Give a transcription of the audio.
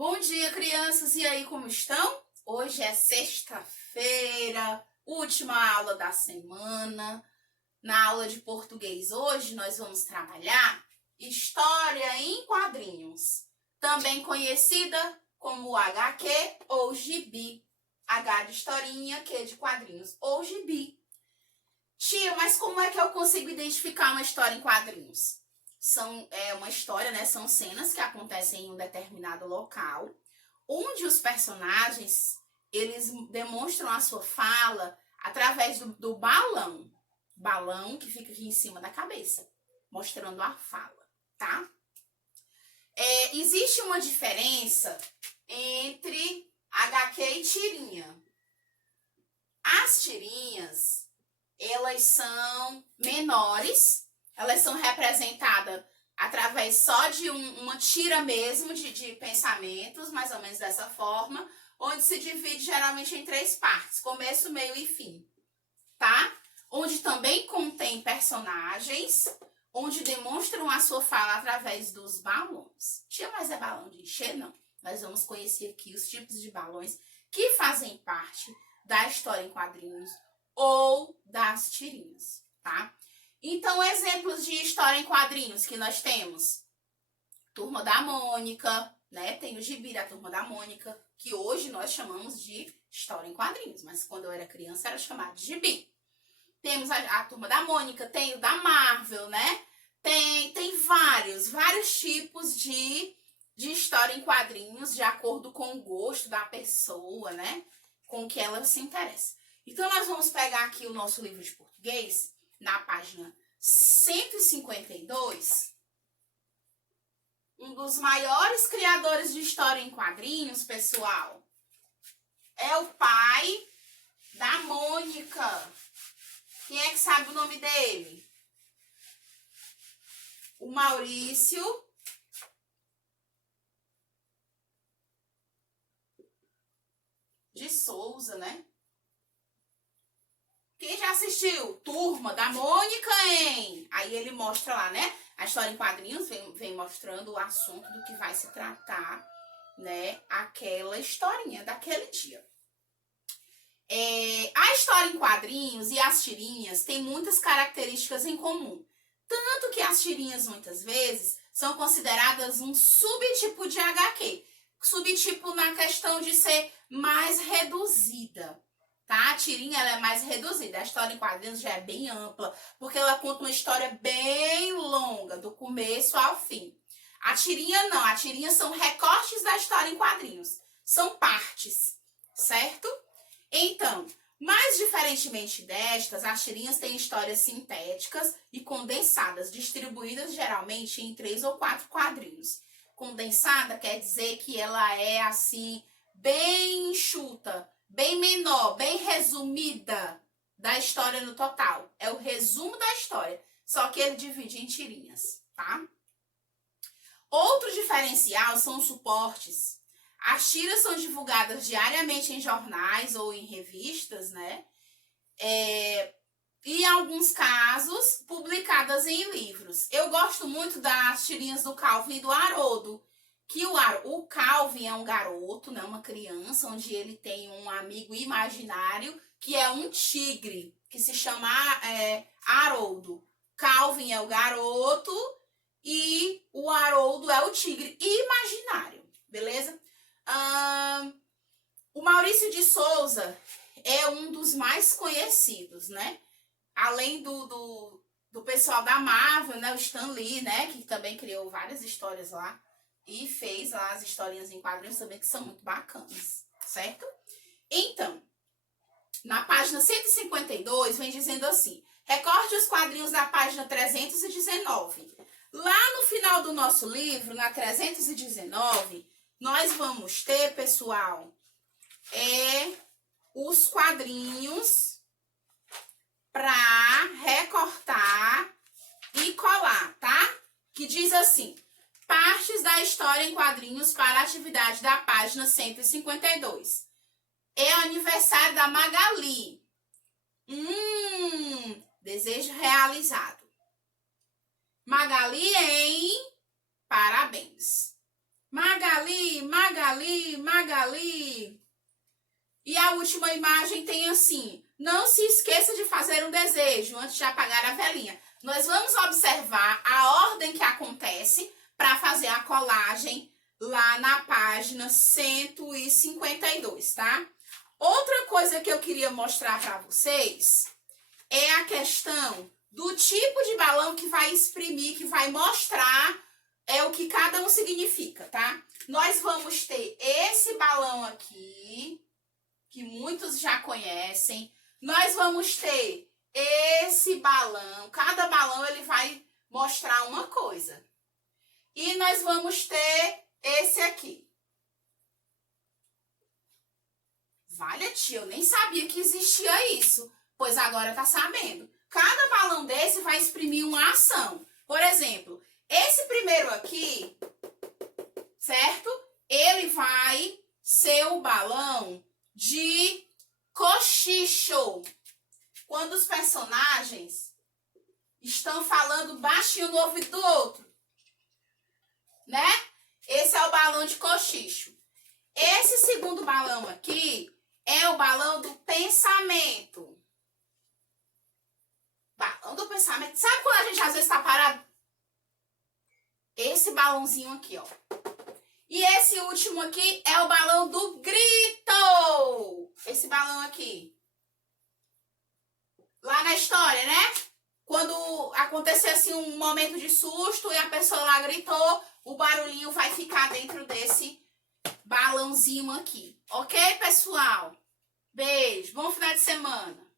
Bom dia, crianças! E aí, como estão? Hoje é sexta-feira, última aula da semana. Na aula de português hoje, nós vamos trabalhar história em quadrinhos, também conhecida como HQ ou gibi. H de historinha, Q de quadrinhos ou gibi. Tia, mas como é que eu consigo identificar uma história em quadrinhos? Uma história, né? São cenas que acontecem em um determinado local, onde os personagens, eles demonstram a sua fala através do balão. Balão que fica aqui em cima da cabeça, mostrando a fala, tá? Existe uma diferença entre HQ e tirinha. As tirinhas, elas são menores, elas são representadas através só de uma tira mesmo de pensamentos, mais ou menos dessa forma, onde se divide geralmente em 3 partes, começo, meio e fim, tá? Onde também contém personagens, onde demonstram a sua fala através dos balões. Tia, mas é balão de encher? Não. Nós vamos conhecer aqui os tipos de balões que fazem parte da história em quadrinhos ou das tirinhas, tá? Então, exemplos de história em quadrinhos que nós temos. Turma da Mônica, né? Tem o gibi da Turma da Mônica, que hoje nós chamamos de história em quadrinhos, mas quando eu era criança era chamado de gibi. Temos a Turma da Mônica, tem o da Marvel, né? Tem vários tipos de história em quadrinhos, de acordo com o gosto da pessoa, né? Com o que ela se interessa. Então, nós vamos pegar aqui o nosso livro de português, na página 152. Um dos maiores criadores de história em quadrinhos, pessoal, é o pai da Mônica. Quem é que sabe o nome dele? O Maurício de Souza, né? Quem já assistiu? Turma da Mônica, hein? Aí ele mostra lá, né? A história em quadrinhos vem mostrando o assunto do que vai se tratar, né? Aquela historinha daquele dia. A história em quadrinhos e as tirinhas têm muitas características em comum. Tanto que as tirinhas, muitas vezes, são consideradas um subtipo de HQ. Subtipo na questão de ser mais reduzida. Tá? A tirinha ela é mais reduzida, a história em quadrinhos já é bem ampla, porque ela conta uma história bem longa, do começo ao fim. A tirinha não, a tirinha são recortes da história em quadrinhos, são partes, certo? Então, mais diferentemente destas, as tirinhas têm histórias sintéticas e condensadas, distribuídas geralmente em 3 ou 4 quadrinhos. Condensada quer dizer que ela é assim, bem enxuta, bem menor, bem resumida da história no total. É o resumo da história, só que ele divide em tirinhas, tá? Outro diferencial são os suportes. As tiras são divulgadas diariamente em jornais ou em revistas, né? E em alguns casos, publicadas em livros. Eu gosto muito das tirinhas do Calvin e do Haroldo, que o Calvin é um garoto, né, uma criança, onde ele tem um amigo imaginário, que é um tigre, que se chama Haroldo. Calvin é o garoto e o Haroldo é o tigre imaginário, beleza? O Maurício de Souza é um dos mais conhecidos, né? Além do pessoal da Marvel, né? O Stan Lee, né? Que também criou várias histórias lá. E fez lá as historinhas em quadrinhos também, que são muito bacanas, certo? Então, na página 152, vem dizendo assim: recorte os quadrinhos da página 319. Lá no final do nosso livro, na 319, nós vamos ter, pessoal, os quadrinhos para recortar e colar, tá? Que diz assim: partes da história em quadrinhos para a atividade da página 152. É aniversário da Magali. Desejo realizado. Magali, hein? Parabéns. Magali, Magali, Magali. E a última imagem tem assim: não se esqueça de fazer um desejo antes de apagar a velinha. Nós vamos observar a ordem que acontece para fazer a colagem lá na página 152, tá? Outra coisa que eu queria mostrar para vocês é a questão do tipo de balão que vai exprimir, que vai mostrar o que cada um significa, tá? Nós vamos ter esse balão aqui, que muitos já conhecem. Nós vamos ter esse balão. Cada balão ele vai mostrar uma coisa. E nós vamos ter esse aqui. Vale, tia, eu nem sabia que existia isso. Pois agora tá sabendo. Cada balão desse vai exprimir uma ação. Por exemplo, esse primeiro aqui, certo? Ele vai ser o balão de cochicho. Quando os personagens estão falando baixinho no ouvido do outro, né? Esse é o balão de cochicho. Esse segundo balão aqui é o balão do pensamento. Balão do pensamento. Sabe quando a gente às vezes tá parado? Esse balãozinho aqui, ó. E esse último aqui é o balão do grito. Esse balão aqui. Lá na história, né? Quando acontecer assim um momento de susto e a pessoa lá gritou, o barulhinho vai ficar dentro desse balãozinho aqui. Ok, pessoal? Beijo. Bom final de semana.